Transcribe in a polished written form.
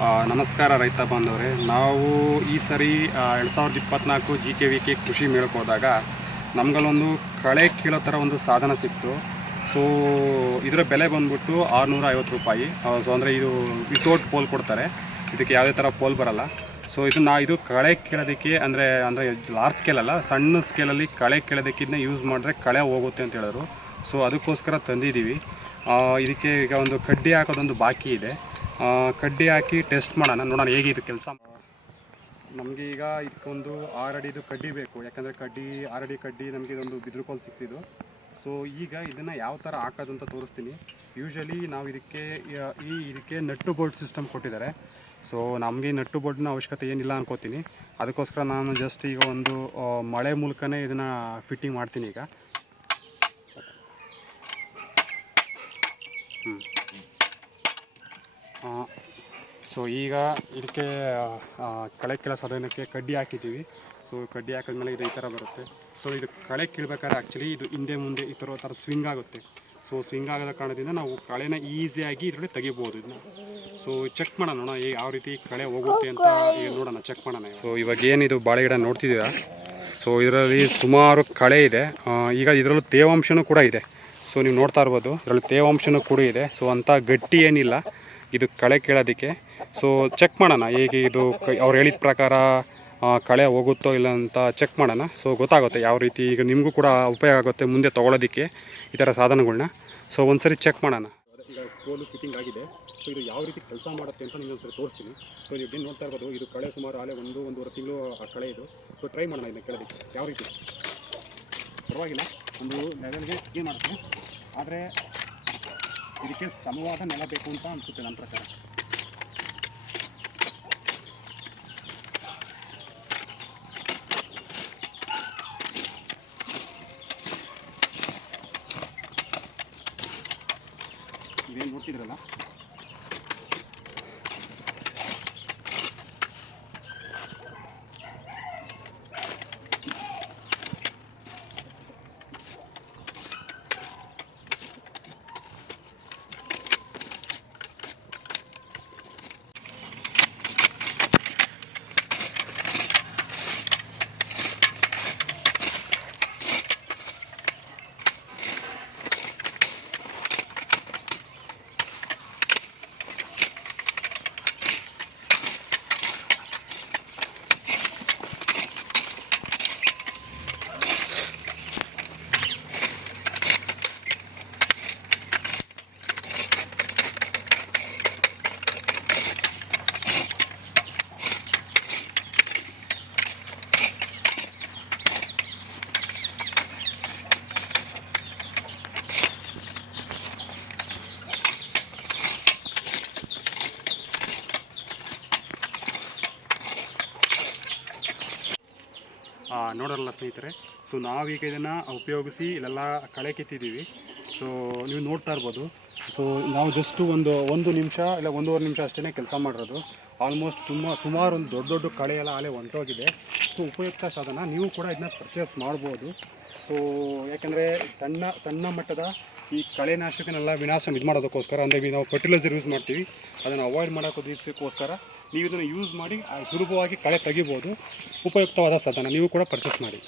ನಮಸ್ಕಾರ ರೈತ ಬಾಂಧವರೇ. ನಾವು ಈ ಸರಿ 2024 GKVK ಕೃಷಿ ಮೇಳಕ್ಕೆ ಹೋದಾಗ ನಮಗಲ್ಲೊಂದು ಕಳೆ ಕೀಳೋ ಥರ ಒಂದು ಸಾಧನ ಸಿಕ್ತು. ಸೊ ಇದರ ಬೆಲೆ ಬಂದ್ಬಿಟ್ಟು 650 ರೂಪಾಯಿ. ಸೊ ಅಂದರೆ ಇದು ವಿತೌಟ್ ಪೋಲ್ ಕೊಡ್ತಾರೆ, ಇದಕ್ಕೆ ಯಾವುದೇ ಥರ ಪೋಲ್ ಬರಲ್ಲ. ಸೊ ಇದು ಕಳೆ ಕೀಳೋದಕ್ಕೆ ಅಂದರೆ ಲಾರ್ಜ್ ಸ್ಕೇಲಲ್ಲ, ಸಣ್ಣ ಸ್ಕೇಲಲ್ಲಿ ಕಳೆ ಕೀಳೋದಕ್ಕೆ ಇದನ್ನ ಯೂಸ್ ಮಾಡಿದ್ರೆ ಕಳೆ ಹೋಗುತ್ತೆ ಅಂತ ಹೇಳಿದ್ರು. ಸೊ ಅದಕ್ಕೋಸ್ಕರ ತಂದಿದ್ದೀವಿ. ಇದಕ್ಕೆ ಈಗ ಒಂದು ಕಡ್ಡಿ ಹಾಕೋದೊಂದು ಬಾಕಿ ಇದೆ. ಕಡ್ಡಿ ಹಾಕಿ ಟೆಸ್ಟ್ ಮಾಡೋಣ, ನೋಡೋಣ ಹೇಗಿದೆ ಕೆಲಸ. ನಮಗೆ ಈಗ ಇದಕ್ಕೊಂದು 6 ಅಡಿದು ಕಡ್ಡಿ ಬೇಕು, ಯಾಕಂದರೆ 6 ಅಡಿ ಕಡ್ಡಿ ನಮಗೆ ಇದೊಂದು ಬಿದಿರುಕೋಲು ಸಿಕ್ತಿದ್ದು. ಸೊ ಈಗ ಇದನ್ನು ಯಾವ ಥರ ಹಾಕೋದು ಅಂತ ತೋರಿಸ್ತೀನಿ. ಯೂಶ್ವಲಿ ನಾವು ಇದಕ್ಕೆ ನಟ್ಟು ಬೋಲ್ಟ್ ಸಿಸ್ಟಮ್ ಕೊಟ್ಟಿದ್ದಾರೆ. ಸೊ ನಮಗೆ ನಟ್ಟು ಬೋಲ್ಟ್ನ ಅವಶ್ಯಕತೆ ಏನಿಲ್ಲ ಅನ್ಕೋತೀನಿ. ಅದಕ್ಕೋಸ್ಕರ ನಾನು ಜಸ್ಟ್ ಈಗ ಒಂದು ಮಳೆ ಮೂಲಕನೇ ಇದನ್ನು ಫಿಟ್ಟಿಂಗ್ ಮಾಡ್ತೀನಿ ಈಗ. ಸೊ ಈಗ ಇದಕ್ಕೆ ಕಳೆ ಕೀಳೋ ಸಾಧನಕ್ಕೆ ಕಡ್ಡಿ ಹಾಕಿದ್ದೀವಿ. ಸೊ ಕಡ್ಡಿ ಹಾಕಿದ್ಮೇಲೆ ಇದು ಈ ಥರ ಬರುತ್ತೆ. ಸೊ ಇದು ಕಳೆ ಕೀಳ್ಬೇಕಾದ್ರೆ ಆ್ಯಕ್ಚುಲಿ ಇದು ಹಿಂದೆ ಮುಂದೆ ಈ ಥರ ಸ್ವಿಂಗ್ ಆಗುತ್ತೆ. ಸೊ ಸ್ವಿಂಗ್ ಆಗೋದ ಕಾರಣದಿಂದ ನಾವು ಕಳೆನ ಈಸಿಯಾಗಿ ಇದರಲ್ಲಿ ತೆಗಿಬೋದು ಇದನ್ನ. ಸೊ ಚೆಕ್ ಮಾಡೋಣ ಯಾವ ರೀತಿ ಕಳೆ ಹೋಗುತ್ತೆ ಅಂತ ಈಗ ನೋಡೋಣ, ಚೆಕ್ ಮಾಡೋಣ. ಸೊ ಇವಾಗ ಏನಿದು ಬಾಳೆ ಗಿಡ ನೋಡ್ತಿದ್ದೀರಾ, ಸೊ ಇದರಲ್ಲಿ ಸುಮಾರು ಕಳೆ ಇದೆ. ಈಗ ಇದರಲ್ಲೂ ತೇವಾಂಶನೂ ಕೂಡ ಇದೆ. ಸೊ ನೀವು ನೋಡ್ತಾ ಇರ್ಬೋದು, ಇದರಲ್ಲಿ ತೇವಾಂಶನೂ ಕೂಡ ಇದೆ. ಸೊ ಅಂಥ ಗಟ್ಟಿ ಏನಿಲ್ಲ ಇದು ಕಳೆ ಕೀಳೋದಕ್ಕೆ. ಸೊ ಚೆಕ್ ಮಾಡೋಣ ಹೇಗೆ ಇದು ಅವ್ರು ಹೇಳಿದ ಪ್ರಕಾರ ಕಳೆ ಹೋಗುತ್ತೋ ಇಲ್ಲ ಅಂತ ಚೆಕ್ ಮಾಡೋಣ. ಸೊ ಗೊತ್ತಾಗುತ್ತೆ ಯಾವ ರೀತಿ ಈಗ ನಿಮಗೂ ಕೂಡ ಉಪಯೋಗ ಆಗುತ್ತೆ ಮುಂದೆ ತೊಗೊಳೋದಕ್ಕೆ ಈ ಥರ ಸಾಧನಗಳನ್ನ. ಸೊ ಒಂದ್ಸರಿ ಚೆಕ್ ಮಾಡೋಣ. ಈಗ ಕೋಲು ಫಿಟ್ಟಿಂಗ್ ಆಗಿದೆ. ಸೊ ಇದು ಯಾವ ರೀತಿ ಕೆಲಸ ಮಾಡುತ್ತೆ ಅಂತ ನಿಮಗೆ ಒಂದ್ಸರಿ ತೋರಿಸ್ತೀನಿ. ಸೊ ನೀವು ಏನು ನೋಡ್ತಾ ಇರ್ಬೋದು, ಇದು ಕಳೆ ಸುಮಾರು ಆಲೆ 1-1.5 ತಿಂಗಳು ಆ ಕಳೆ ಇದು. ಸೊ ಟ್ರೈ ಮಾಡೋಣ ಇದನ್ನ ಕೇಳೋದಕ್ಕೆ ಯಾವ ರೀತಿ. ಪರವಾಗಿಲ್ಲ, ಒಂದು ಲೆವೆಲ್ಗೆ ಏನು ಮಾಡ್ತೀನಿ, ಆದರೆ ಇದಕ್ಕೆ ಸಮವಾದ ನೆಲ ಬೇಕು ಅಂತ ಅನಿಸುತ್ತೆ ನನ್ನ ಪ್ರಕಾರ. ಇದೇನು ನೋಡ್ತಿದ್ರಲ್ಲ, ನೋಡೋರಲ್ಲ ಸ್ನೇಹಿತರೆ. ಸೊ ನಾವೀಗ ಇದನ್ನು ಉಪಯೋಗಿಸಿ ಇಲ್ಲೆಲ್ಲ ಕಳೆ ಕಿತ್ತಿದ್ದೀವಿ. ಸೊ ನೀವು ನೋಡ್ತಾ ಇರ್ಬೋದು. ಸೊ ನಾವು ಜಸ್ಟು ಒಂದು ನಿಮಿಷ ಇಲ್ಲ 1.5 ನಿಮಿಷ ಅಷ್ಟೇ ಕೆಲಸ ಮಾಡಿರೋದು. ಆಲ್ಮೋಸ್ಟ್ ಸುಮಾರು ಒಂದು ದೊಡ್ಡ ಕಳೆ ಎಲ್ಲ ಆಲೆ ಹೊಂಟೋಗಿದೆ. ಸೊ ಉಪಯುಕ್ತ ಸಾಧನ, ನೀವು ಕೂಡ ಇದನ್ನ ಪರ್ಚೇಸ್ ಮಾಡ್ಬೋದು. ಸೊ ಯಾಕೆಂದರೆ ಸಣ್ಣ ಮಟ್ಟದ ಈ ಕಳೆನಾಶಕನೆಲ್ಲ ಇದು ಮಾಡೋದಕ್ಕೋಸ್ಕರ, ಅಂದರೆ ನಾವು ಫರ್ಟಿಲೈಸರ್ ಯೂಸ್ ಮಾಡ್ತೀವಿ, ಅದನ್ನು ಅವಾಯ್ಡ್ ಮಾಡೋದಕ್ಕೋಸ್ಕರ ನೀವು ಇದನ್ನು ಯೂಸ್ ಮಾಡಿ ಸುಲಭವಾಗಿ ಕಳೆ ತೆಗಿಬೋದು. ಉಪಯುಕ್ತವಾದ ಸಾಧನ, ನೀವು ಕೂಡ ಪರ್ಚೇಸ್ ಮಾಡಿ.